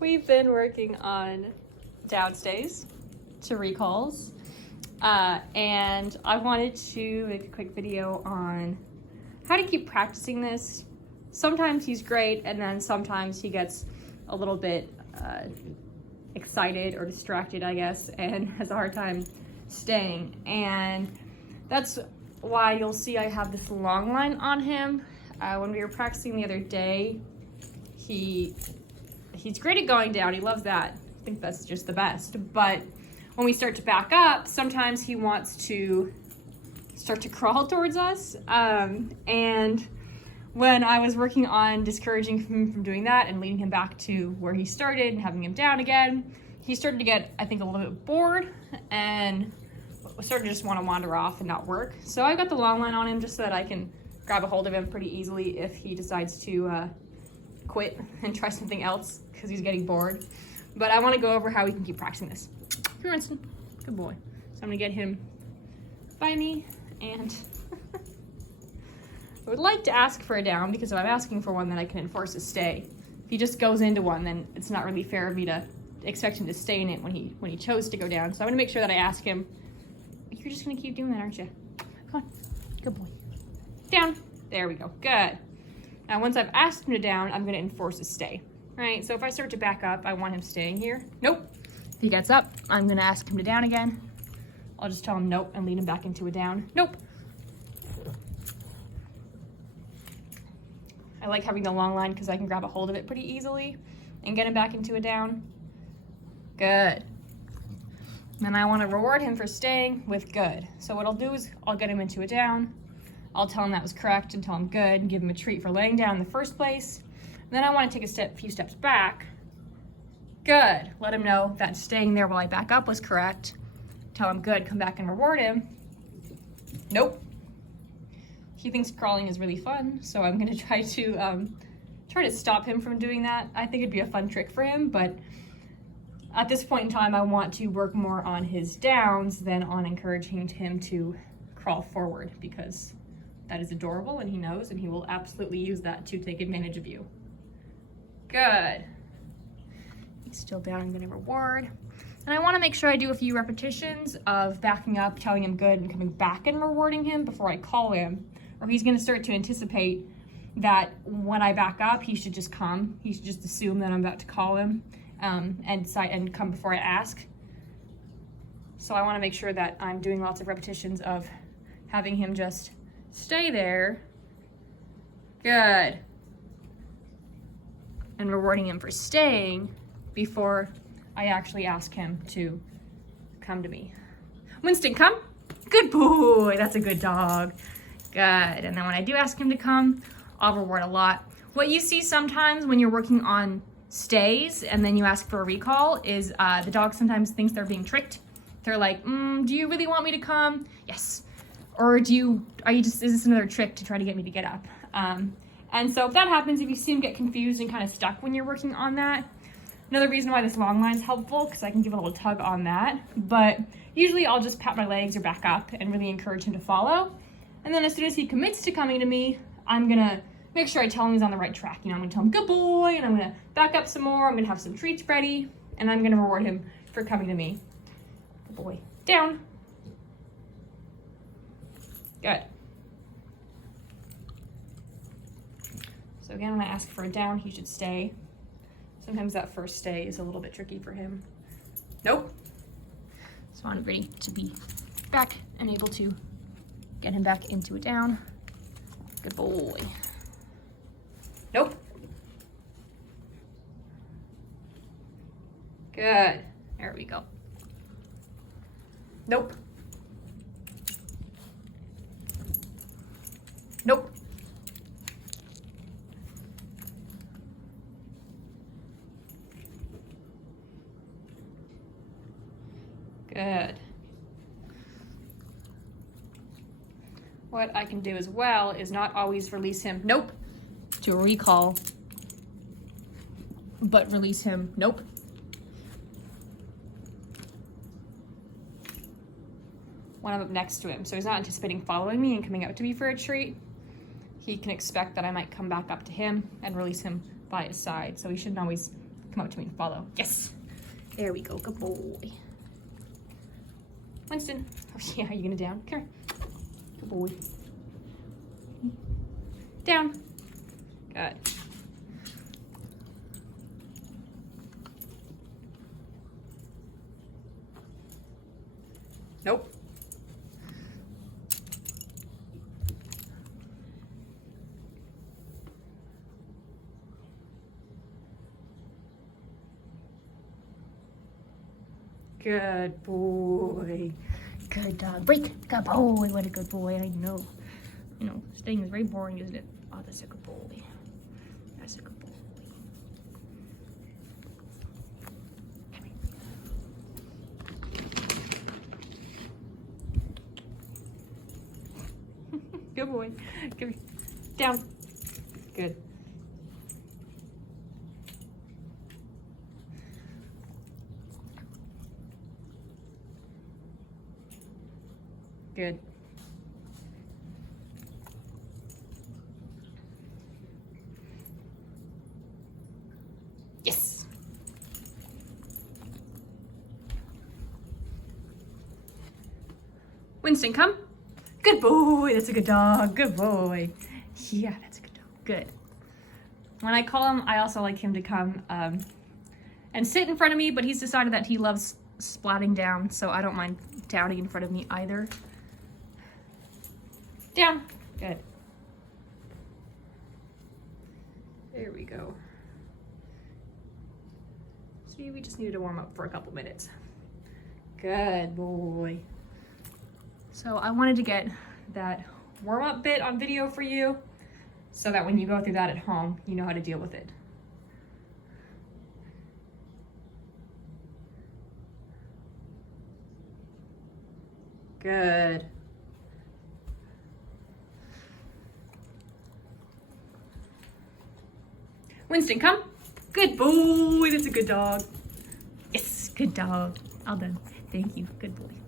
We've been working on downstays to recalls, and I wanted to make a quick video on how to keep practicing this. Sometimes he's great, and then sometimes he gets a little bit excited or distracted, I guess, and has a hard time staying. And that's why you'll see I have this long line on him. When we were practicing the other day, he's great at going down. He loves that. I think that's just the best. But when we start to back up, sometimes he wants to start to crawl towards us. And when I was working on discouraging him from doing that and leading him back to where he started and having him down again, he started to get, I think, a little bit bored and started to just want to wander off and not work. So I've got the long line on him just so that I can grab a hold of him pretty easily if he decides to quit and try something else because he's getting bored. But I want to go over how we can keep practicing this. Come here, Winston. Good boy. So I'm going to get him by me, and I would like to ask for a down, because if I'm asking for one, then I can enforce a stay. If he just goes into one, then it's not really fair of me to expect him to stay in it when he chose to go down. So I'm going to make sure that I ask him. You're just going to keep doing that, aren't you? Come on. Good boy. Down. There we go. Good. Now, once I've asked him to down, I'm going to enforce a stay. Right? So if I start to back up, I want him staying here. Nope. If he gets up, I'm going to ask him to down again. I'll just tell him nope and lead him back into a down. Nope. I like having the long line because I can grab a hold of it pretty easily and get him back into a down. Good. Then I want to reward him for staying with good. So what I'll do is I'll get him into a down. I'll tell him that was correct and tell him good and give him a treat for laying down in the first place. And then I want to take a few steps back. Good. Let him know that staying there while I back up was correct. Tell him good, come back and reward him. Nope. He thinks crawling is really fun, so I'm going to try to stop him from doing that. I think it'd be a fun trick for him, but at this point in time, I want to work more on his downs than on encouraging him to crawl forward, because that is adorable and he knows, and he will absolutely use that to take advantage of you. Good. He's still down. I'm going to reward. And I want to make sure I do a few repetitions of backing up, telling him good, and coming back and rewarding him before I call him, or he's going to start to anticipate that when I back up, he should just come. He should just assume that I'm about to call him and come before I ask. So I want to make sure that I'm doing lots of repetitions of having him just stay there. Good. And rewarding him for staying before I actually ask him to come to me. Winston, come. Good boy. That's a good dog. Good. And then when I do ask him to come, I'll reward a lot. What you see sometimes when you're working on stays and then you ask for a recall is the dog sometimes thinks they're being tricked. They're like, do you really want me to come? Yes. Or is this another trick to try to get me to get up? And so if that happens, if you see him get confused and kind of stuck when you're working on that, another reason why this long line is helpful, because I can give a little tug on that, but usually I'll just pat my legs or back up and really encourage him to follow. And then as soon as he commits to coming to me, I'm gonna make sure I tell him he's on the right track. I'm gonna tell him good boy, and I'm gonna back up some more, I'm gonna have some treats ready, and I'm gonna reward him for coming to me. Good boy. Down. Good. So again, when I ask for a down, he should stay. Sometimes that first stay is a little bit tricky for him. Nope. So I'm ready to be back and able to get him back into a down. Good boy. Nope. Good. There we go. Nope. Nope. Good. What I can do as well is not always release him, nope, to a recall, but release him, nope. When I'm up next to him. So he's not anticipating following me and coming out to me for a treat. He can expect that I might come back up to him and release him by his side. So he shouldn't always Come up to me, follow. Yes. There we go, good boy. Winston. Oh yeah, are you gonna down? Come here. Good boy. Down. Good. Nope. Good boy. Good dog. Break. Good boy. What a good boy. I know. You know, staying is very boring, isn't it? Oh, that's a good boy. That's a good boy. Good boy. Come here. Down. Good. Good. Yes. Winston, come. Good boy. That's a good dog. Good boy. Yeah, that's a good dog. Good. When I call him, I also like him to come and sit in front of me, but he's decided that he loves splatting down, so I don't mind downing in front of me either. Down. Good. There we go. So we just needed to warm up for a couple minutes. Good boy. So I wanted to get that warm up bit on video for you so that when you go through that at home, you know how to deal with it. Good. Winston, come. Good boy. That's a good dog. Yes, good dog. All done. Thank you. Good boy.